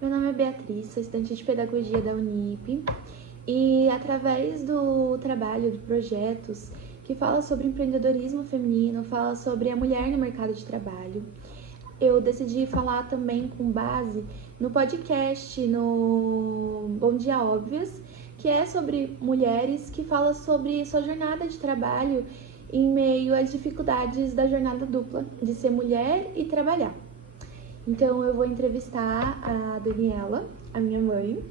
Meu nome é Beatriz, sou estudante de Pedagogia da Unip e através do trabalho de projetos que fala sobre empreendedorismo feminino, fala sobre a mulher no mercado de trabalho, eu decidi falar também com base no podcast, no Bom Dia Óbvias, que é sobre mulheres, que fala sobre sua jornada de trabalho em meio às dificuldades da jornada dupla, de ser mulher e trabalhar. Então eu vou entrevistar a Daniela, a minha mãe,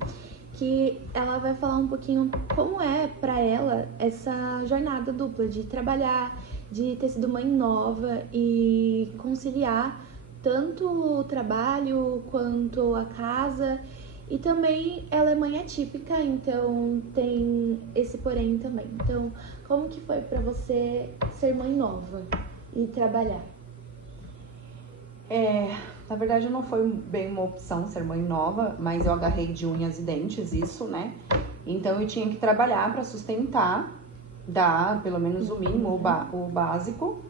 que ela vai falar um pouquinho como é para ela essa jornada dupla de trabalhar, de ter sido mãe nova e conciliar tanto o trabalho quanto a casa. E também ela é mãe atípica, então tem esse porém também. Então, como que foi para você ser mãe nova e trabalhar? Na verdade não foi bem uma opção ser mãe nova, mas eu agarrei de unhas e dentes isso, né? Então eu tinha que trabalhar para sustentar, dar pelo menos o mínimo, o básico.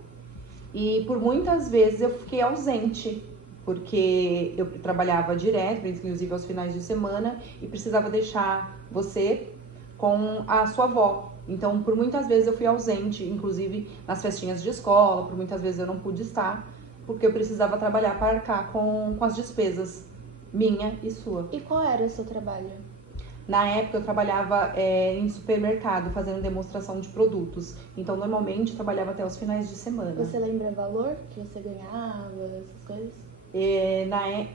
E por muitas vezes eu fiquei ausente, porque eu trabalhava direto, inclusive aos finais de semana, e precisava deixar você com a sua avó. Então, por muitas vezes eu fui ausente, inclusive nas festinhas de escola, por muitas vezes eu não pude estar, porque eu precisava trabalhar para arcar com as despesas minha e sua. E qual era o seu trabalho? Na época eu trabalhava em supermercado, fazendo demonstração de produtos. Então, normalmente, eu trabalhava até os finais de semana. Você lembra o valor que você ganhava, essas coisas?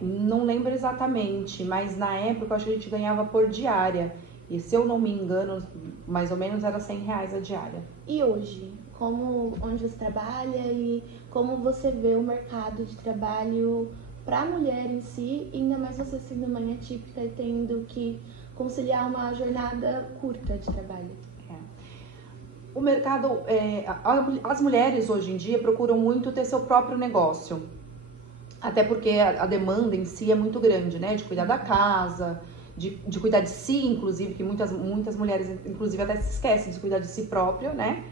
Não lembro exatamente, mas na época eu acho que a gente ganhava por diária. E se eu não me engano, mais ou menos era R$100 a diária. E hoje? Onde você trabalha e como você vê o mercado de trabalho para a mulher em si, ainda mais você sendo mãe atípica e tendo que conciliar uma jornada curta de trabalho? O mercado, as mulheres hoje em dia procuram muito ter seu próprio negócio. Até porque a demanda em si é muito grande, né? De cuidar da casa, de cuidar de si, inclusive, que muitas mulheres, inclusive, até se esquecem de cuidar de si próprio, né?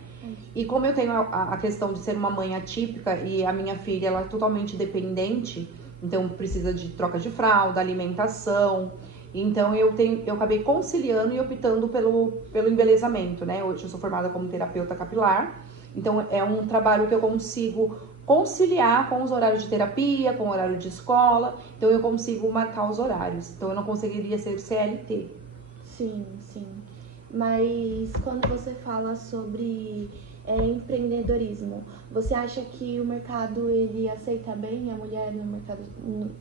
E como eu tenho a questão de ser uma mãe atípica e a minha filha, ela é totalmente dependente, então precisa de troca de fralda, alimentação. Então eu acabei conciliando e optando pelo embelezamento, né? Hoje eu sou formada como terapeuta capilar, então é um trabalho que eu consigo conciliar com os horários de terapia, com o horário de escola, então eu consigo marcar os horários. Então eu não conseguiria ser CLT. Sim, sim. Mas quando você fala sobre empreendedorismo, você acha que o mercado ele aceita bem a mulher no mercado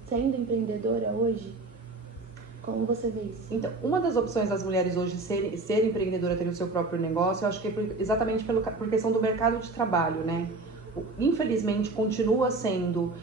sendo empreendedora hoje? Como você vê isso? Então, uma das opções das mulheres hoje ser empreendedora, ter o seu próprio negócio, eu acho que é exatamente por questão do mercado de trabalho, né? Infelizmente, continua sendo,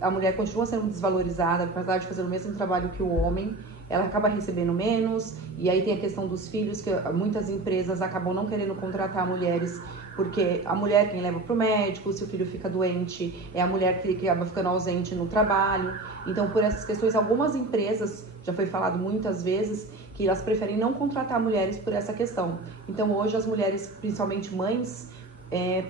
a mulher continua sendo desvalorizada, apesar de fazer o mesmo trabalho que o homem, ela acaba recebendo menos, e aí tem a questão dos filhos, que muitas empresas acabam não querendo contratar mulheres, porque a mulher quem leva para o médico, se o filho fica doente, é a mulher que acaba ficando ausente no trabalho. Então, por essas questões, algumas empresas, já foi falado muitas vezes, que elas preferem não contratar mulheres por essa questão. Então, hoje as mulheres, principalmente mães,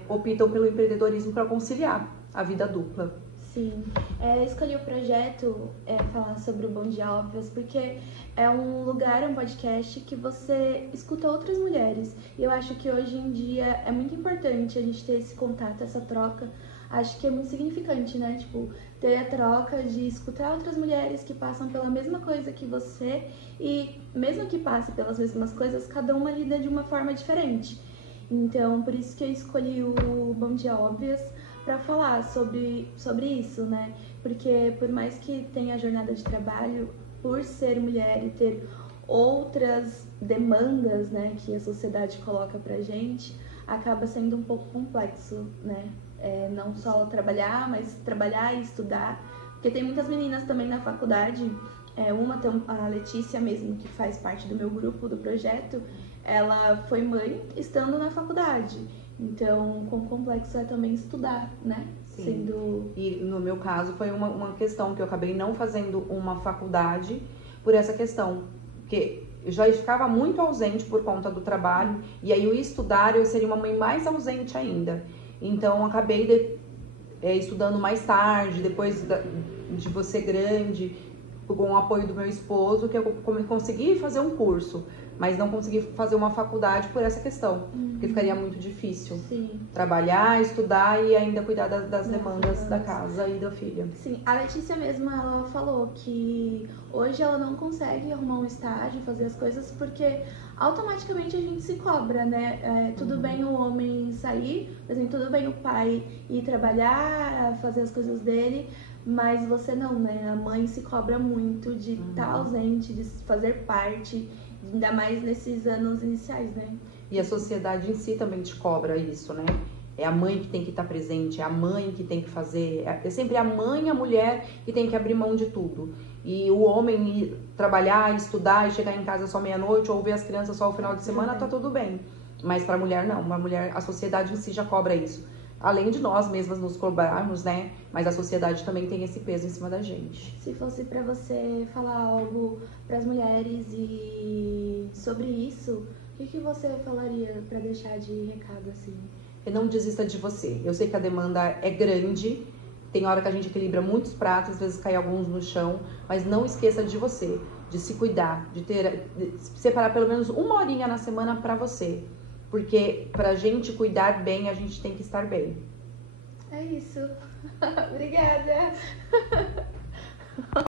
optam pelo empreendedorismo para conciliar a vida dupla. Sim, eu escolhi o projeto falar sobre o Bom Dia Óbvias porque é um lugar, um podcast que você escuta outras mulheres. E eu acho que hoje em dia é muito importante a gente ter esse contato, essa troca. Acho que é muito significante, né? Tipo, ter a troca de escutar outras mulheres que passam pela mesma coisa que você e mesmo que passe pelas mesmas coisas, cada uma lida de uma forma diferente. Então, por isso que eu escolhi o Bom Dia Óbvias para falar sobre isso, né? Porque por mais que tenha a jornada de trabalho, por ser mulher e ter outras demandas, né, que a sociedade coloca pra gente, acaba sendo um pouco complexo, né? Não só trabalhar, mas trabalhar e estudar. Porque tem muitas meninas também na faculdade, a Letícia mesmo, que faz parte do meu grupo, do projeto, ela foi mãe estando na faculdade. Então, quão complexo é também estudar, né? Sim. E no meu caso foi uma questão que eu acabei não fazendo uma faculdade por essa questão, porque eu já ficava muito ausente por conta do trabalho, e aí eu estudar eu seria uma mãe mais ausente ainda. Então, eu acabei estudando mais tarde, depois de você grande, com o apoio do meu esposo, que eu consegui fazer um curso, mas não consegui fazer uma faculdade por essa questão, porque ficaria muito difícil. Sim. Trabalhar, estudar e ainda cuidar das demandas da casa e da filha. Sim, a Letícia mesmo, ela falou que hoje ela não consegue arrumar um estágio, fazer as coisas, porque automaticamente a gente se cobra, né? Tudo bem o homem sair, por exemplo, tudo bem o pai ir trabalhar, fazer as coisas dele, mas você não, né? A mãe se cobra muito de estar ausente, de fazer parte, ainda mais nesses anos iniciais, né? E a sociedade em si também te cobra isso, né? É a mãe que tem que estar presente, é a mãe que tem que fazer. É sempre a mãe, a mulher que tem que abrir mão de tudo. E o homem ir trabalhar, estudar e chegar em casa só meia-noite ou ver as crianças só o final de semana, tá tudo bem. Mas pra mulher não, uma mulher, a sociedade em si já cobra isso. Além de nós mesmas nos cobrarmos, né? Mas a sociedade também tem esse peso em cima da gente. Se fosse pra você falar algo pras mulheres e sobre isso, o que você falaria pra deixar de recado assim? E não desista de você. Eu sei que a demanda é grande, tem hora que a gente equilibra muitos pratos, às vezes cai alguns no chão, mas não esqueça de você, de se cuidar, de separar pelo menos uma horinha na semana pra você. Porque pra gente cuidar bem, a gente tem que estar bem. É isso. Obrigada.